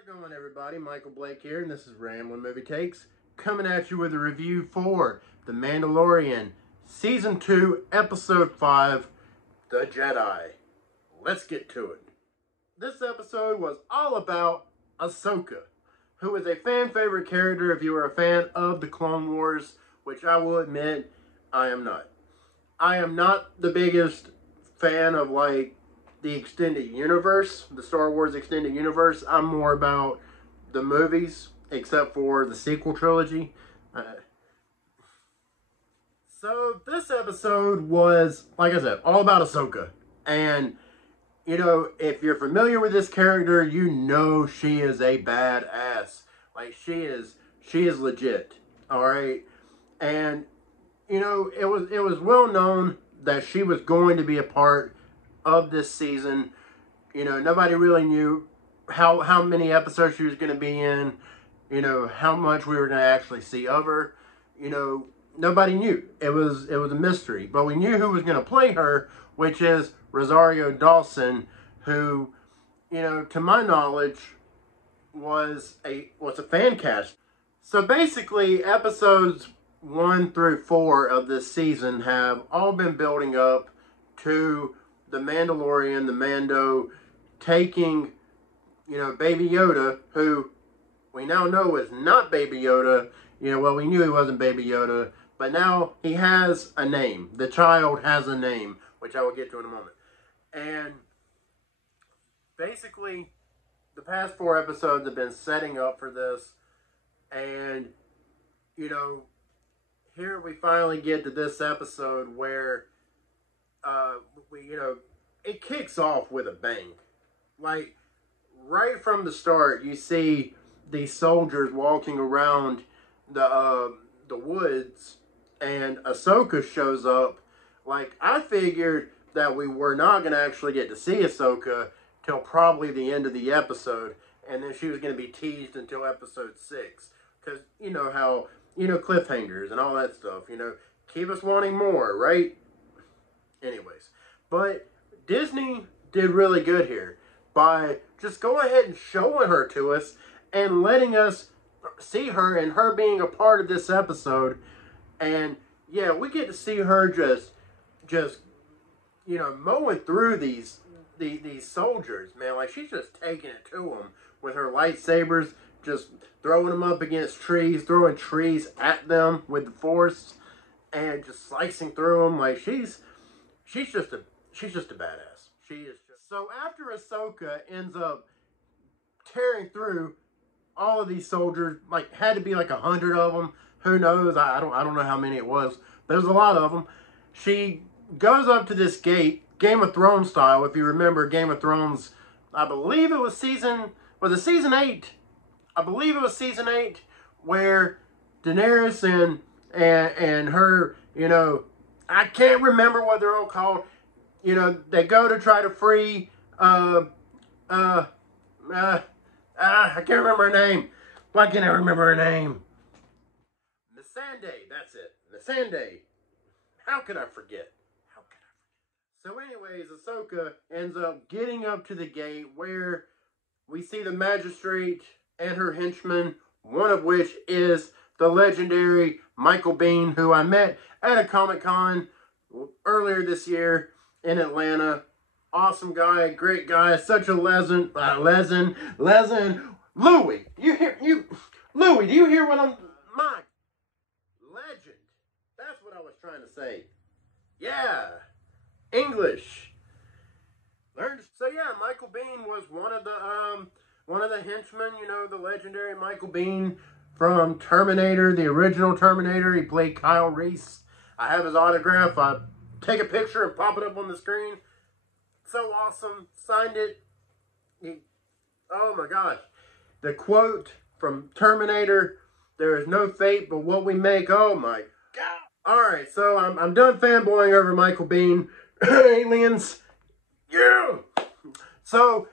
it going, everybody? Michael Blake here, and this is Ramblin' Movie Takes, coming at you with a review for The Mandalorian, Season 2, Episode 5, The Jedi. Let's get to it. This episode was all about Ashoka, who is a fan-favorite character if you are a fan of the Clone Wars, which I will admit, I am not. I am not the biggest fan of, the extended universe, the Star Wars extended universe. I'm more about the movies, except for the sequel trilogy. So this episode was, like I said, all about Ahsoka. And, you know, if you're familiar with this character, you know she is a badass. Like, she is legit. Alright? And, you know, it was well known that she was going to be a part of this season. You know, nobody really knew how many episodes she was going to be in, you know, how much we were going to actually see of her. You know, nobody knew. It was a mystery, but we knew who was going to play her, which is Rosario Dawson, who, you know, to my knowledge was a fan cast. So basically episodes 1 through 4 of this season have all been building up to the Mandalorian, the Mando, taking, you know, Baby Yoda, who we now know is not Baby Yoda. You know, well, we knew he wasn't Baby Yoda, but now he has a name. The child has a name, which I will get to in a moment. And basically, the past 4 episodes have been setting up for this. And, you know, here we finally get to this episode where it kicks off with a bang. Like, right from the start, you see these soldiers walking around the woods, and Ahsoka shows up. Like, I figured that we were not going to actually get to see Ahsoka till probably the end of the episode, and then she was going to be teased until episode 6. Because, you know how, you know, cliffhangers and all that stuff, you know, keep us wanting more, right? Anyways, but Disney did really good here by just going ahead and showing her to us and letting us see her and her being a part of this episode. And yeah, we get to see her just you know, mowing through these soldiers, man. Like, she's just taking it to them with her lightsabers, just throwing them up against trees, throwing trees at them with the Force, and just slicing through them. Like, she's just a badass. She is just... So after Ahsoka ends up tearing through all of these soldiers, like, had to be like 100 of them. Who knows? I don't know how many it was. There's a lot of them. She goes up to this gate, Game of Thrones style. If you remember Game of Thrones, I believe it was season 8? I believe it was season 8, where Daenerys and her, you know, I can't remember what they're all called. You know, they go to try to free, I can't remember her name. Why can't I remember her name? Missandei, that's it. Missandei. How could I forget? So anyways, Ahsoka ends up getting up to the gate where we see the magistrate and her henchmen, one of which is the legendary Michael Biehn, who I met at a Comic-Con earlier this year in Atlanta. Awesome guy, great guy, such a legend. Louie, Louie, do you hear what I'm... My legend. That's what I was trying to say. Yeah, English. Learned. So yeah, Michael Biehn was one of the henchmen, you know, the legendary Michael Biehn from Terminator, the original Terminator. He played Kyle Reese. I have his autograph. I take a picture and pop it up on the screen. So awesome. Signed it. Oh my gosh. The quote from Terminator, "There is no fate but what we make." Oh my God. Alright, so I'm done fanboying over Michael Biehn. Aliens. Yeah. So,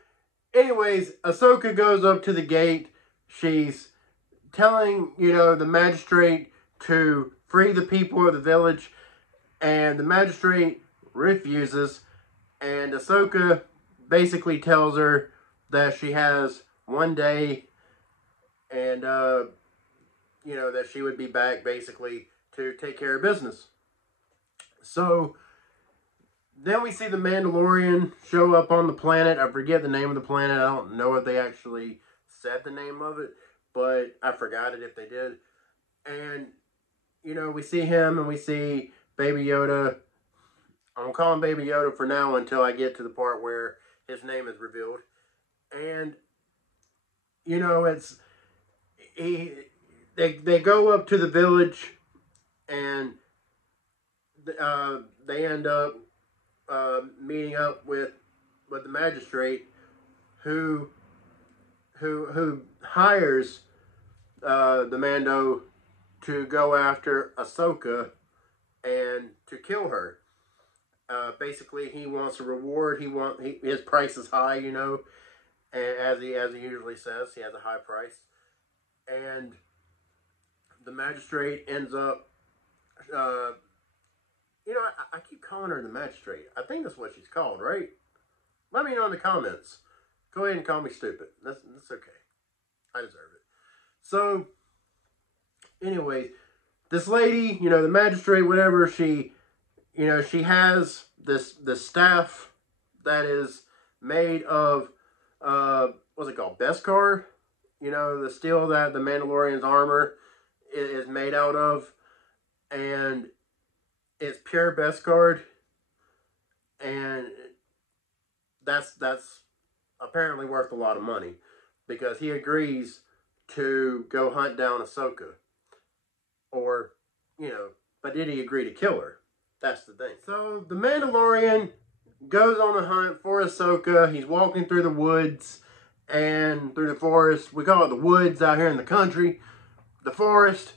anyways, Ahsoka goes up to the gate. She's telling, you know, the magistrate to free the people of the village. And the magistrate refuses. And Ahsoka basically tells her that she has one day, and you know, that she would be back basically to take care of business. So then we see the Mandalorian show up on the planet. I forget the name of the planet. I don't know if they actually said the name of it, but I forgot it if they did. And, you know, we see him and we see Baby Yoda. I'm going to call him Baby Yoda for now until I get to the part where his name is revealed. And, you know, they go up to the village, and they end up meeting up with the magistrate who hires the Mando to go after Ahsoka and to kill her. Basically, he wants a reward. His price is high, you know, and as he usually says, he has a high price. And the magistrate ends up, you know, I keep calling her the magistrate. I think that's what she's called, right? Let me know in the comments. Go ahead and call me stupid. That's okay. I deserve it. So, anyways, this lady, you know, the magistrate, whatever, she, you know, she has this staff that is made of, what's it called? Beskar? You know, the steel that the Mandalorian's armor is made out of. And it's pure Beskar. And that's apparently worth a lot of money, because he agrees to go hunt down Ahsoka. Or, you know, but did he agree to kill her? That's the thing. So the Mandalorian goes on a hunt for Ahsoka. He's walking through the woods and through the forest. We call it the woods out here in the country. The forest.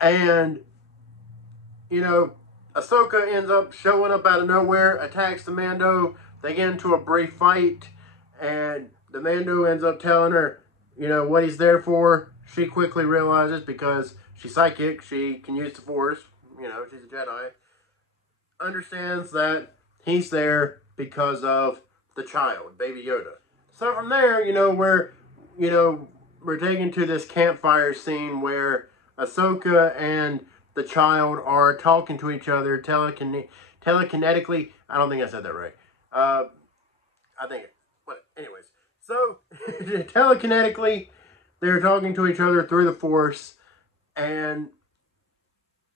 And, you know, Ahsoka ends up showing up out of nowhere, attacks the Mando. They get into a brief fight, and the Mando ends up telling her, you know, what he's there for. She quickly realizes, because she's psychic, she can use the Force, you know, she's a Jedi, understands that he's there because of the child, Baby Yoda. So from there, you know, we're taken to this campfire scene where Ahsoka and the child are talking to each other telekinetically. I don't think I said that right. I think but anyways. So, telekinetically, they're talking to each other through the Force, and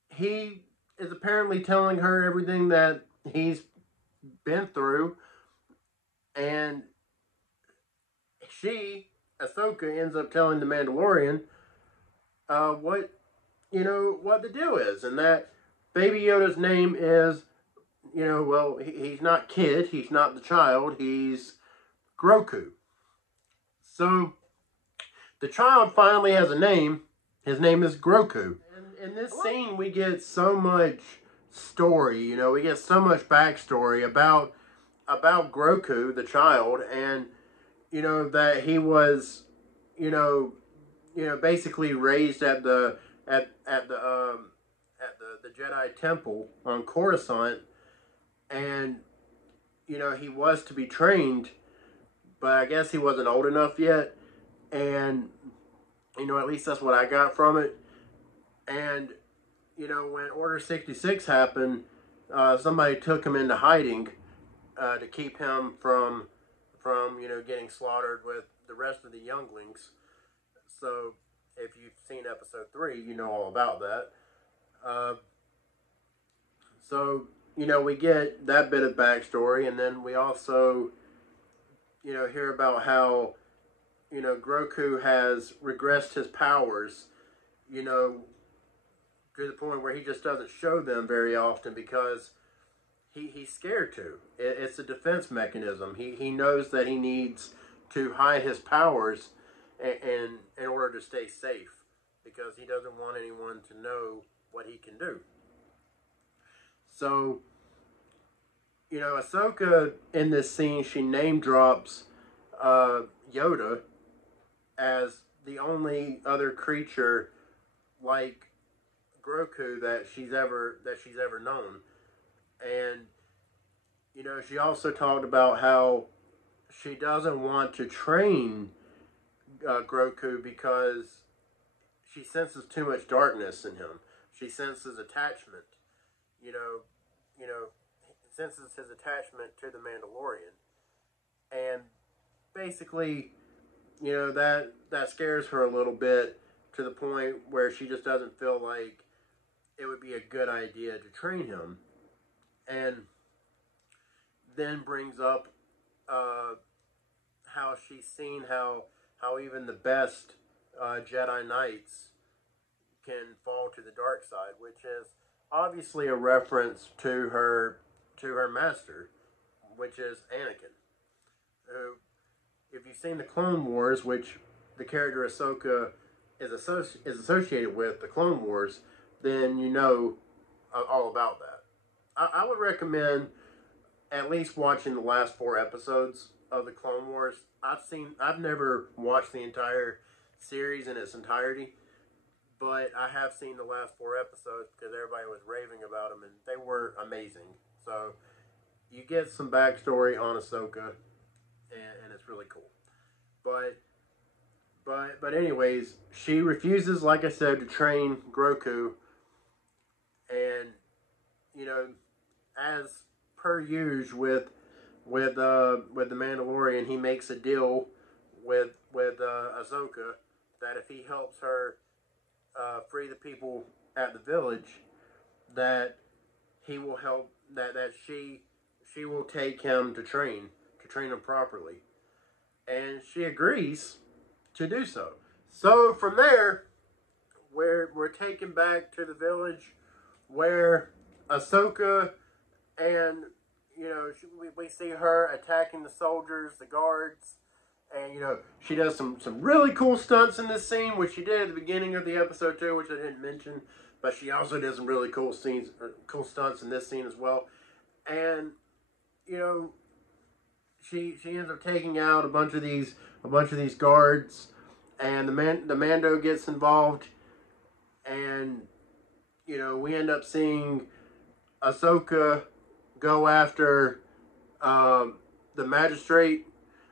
he is apparently telling her everything that he's been through, and Ahsoka, ends up telling the Mandalorian what the deal is, and that Baby Yoda's name is, you know, well, he's not Kid, he's not the child, he's Grogu. So, the child finally has a name. His name is Grogu. And in this scene, we get so much story, you know, we get so much backstory about Grogu, the child, and, you know, that he was, you know, basically raised at the Jedi Temple on Coruscant, and, you know, he was to be trained, but I guess he wasn't old enough yet, and, you know, at least that's what I got from it. And, you know, when Order 66 happened, somebody took him into hiding to keep him from, you know, getting slaughtered with the rest of the younglings. So, if you've seen episode 3, you know all about that. So, you know, we get that bit of backstory, and then we also, you know, hear about how, you know, Grogu has regressed his powers, you know, to the point where he just doesn't show them very often because he's scared to. It's a defense mechanism. He knows that he needs to hide his powers in order to stay safe, because he doesn't want anyone to know what he can do. So, you know, Ahsoka, in this scene, she name drops Yoda as the only other creature like Grogu that she's ever known. And, you know, she also talked about how she doesn't want to train Groku because she senses too much darkness in him. She senses attachment. You know, senses his attachment to the Mandalorian, and basically, that scares her a little bit to the point where she just doesn't feel like it would be a good idea to train him, and then brings up how she's seen how even the best Jedi Knights can fall to the dark side, which is obviously a reference to her master, which is Anakin, who, if you've seen the Clone Wars, which the character Ashoka is associated with, the Clone Wars, then you know all about that. I would recommend at least watching the last 4 episodes of the Clone Wars. I've never watched the entire series in its entirety, but I have seen the last 4 episodes because everybody was raving about them, and they were amazing. So you get some backstory on Ahsoka, and it's really cool. But anyways, she refuses, like I said, to train Grogu, and as per usual with the Mandalorian, he makes a deal with Ahsoka that if he helps her free the people at the village, that he will help, that she will take him to train him properly, and she agrees to do so. So from there, we're taken back to the village where Ahsoka, and we see her attacking the soldiers, the guards, and she does some really cool stunts in this scene, which she did at the beginning of the episode too, which I didn't mention, but she also did some really cool stunts in this scene as well. And she ends up taking out a bunch of these guards, and the Mando gets involved, and we end up seeing Ahsoka go after the magistrate.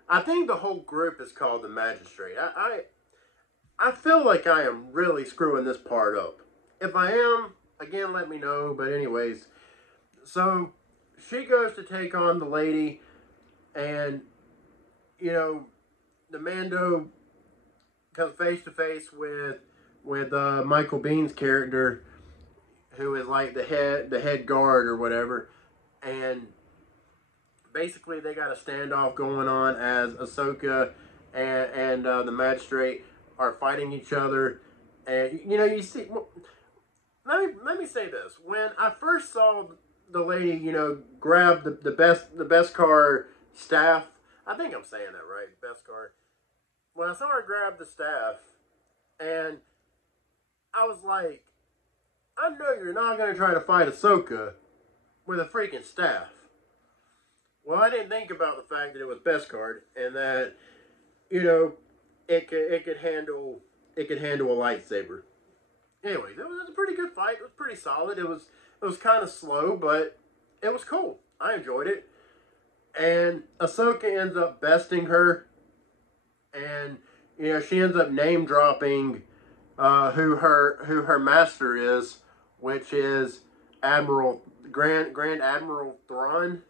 I think the whole group is called the magistrate. I feel like I am really screwing this part up. If I am, again, let me know. But anyways, so she goes to take on the lady, and the Mando comes face to face with Michael Bihn's character, who is like the head guard or whatever, and basically they got a standoff going on as Ahsoka and the magistrate are fighting each other, and you see. Well, let me say this: when I first saw the lady, grab the Beskar staff, I think I'm saying that right, Beskar. When I saw her grab the staff, and I was like, I know you're not going to try to fight Ahsoka with a freaking staff. Well, I didn't think about the fact that it was Beskar, and that it could handle a lightsaber. Anyways, it was a pretty good fight. It was pretty solid. It was kind of slow, but it was cool. I enjoyed it. And Ahsoka ends up besting her, and she ends up name dropping who her master is, which is Grand Admiral Thrawn.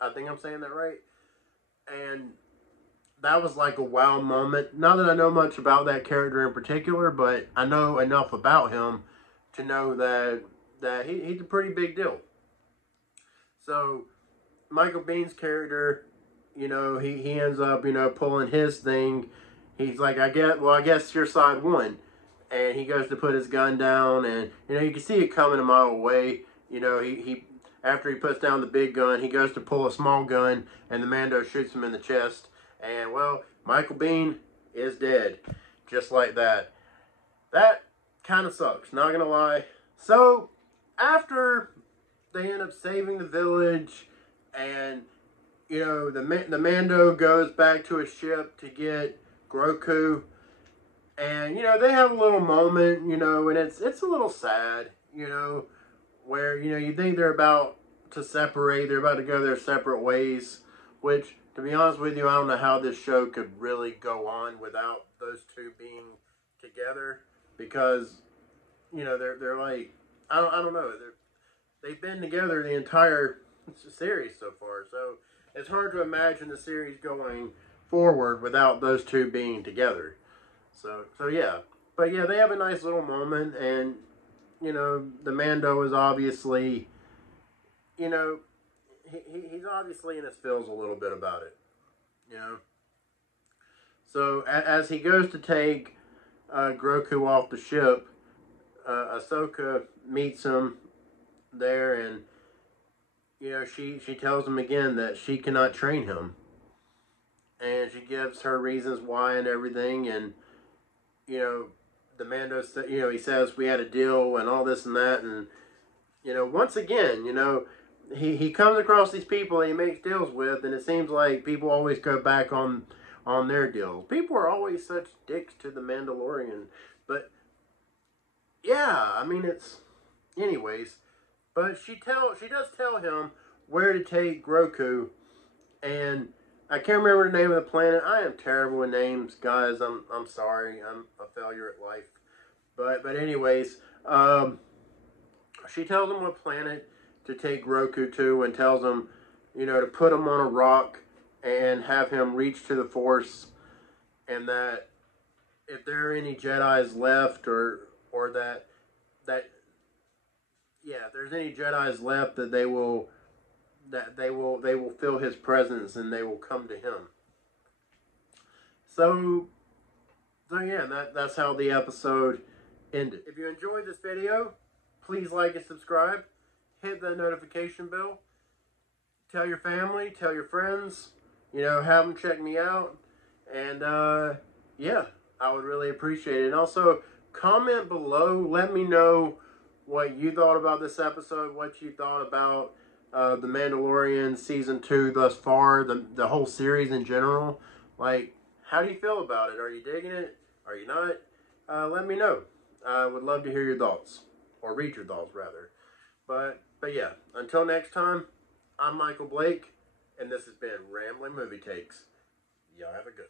I think I'm saying that right. And that was like a wow moment. Not that I know much about that character in particular, but I know enough about him to know that he's a pretty big deal. So Michael Bihn's character, he ends up, pulling his thing. He's like, I guess your side won. And he goes to put his gun down, and you can see it coming a mile away. He after he puts down the big gun, he goes to pull a small gun, and the Mando shoots him in the chest. And, well, Michael Biehn is dead. Just like that. That kind of sucks, not going to lie. So, after they end up saving the village, and, the Mando goes back to his ship to get Grogu. And, they have a little moment, and it's a little sad, where, you think they're about to separate, they're about to go their separate ways, which to be honest with you, I don't know how this show could really go on without those two being together, because they're like, I don't know, they've been together the entire series so far, so it's hard to imagine the series going forward without those two being together. So yeah, but yeah, they have a nice little moment, and the Mando is obviously, he's obviously in his feels a little bit about it, you know. So as he goes to take Grogu off the ship, Ahsoka meets him there, and she tells him again that she cannot train him, and she gives her reasons why and everything, and the Mando, he says we had a deal and all this and that, and once again, he comes across these people he makes deals with, and it seems like people always go back on their deals. People are always such dicks to the Mandalorian, but yeah, I mean it's anyways. But she does tell him where to take Grogu, and I can't remember the name of the planet. I am terrible with names, guys. I'm sorry. I'm a failure at life. But anyways, she tells him what planet to take Grogu to, and tells him, to put him on a rock and have him reach to the Force, and that if there are any Jedis left, or that if there's any Jedis left, that they will feel his presence and they will come to him. So yeah, that's how the episode ended. If you enjoyed this video, please like and subscribe. Hit the notification bell. Tell your family, tell your friends, have them check me out. And yeah, I would really appreciate it. And also, comment below. Let me know what you thought about this episode, what you thought about The Mandalorian Season 2 thus far, the whole series in general. Like, how do you feel about it? Are you digging it? Are you not? Let me know. I would love to hear your thoughts, or read your thoughts, rather. But yeah, until next time, I'm Michael Blake, and this has been Rambling Movie Takes. Y'all have a good one.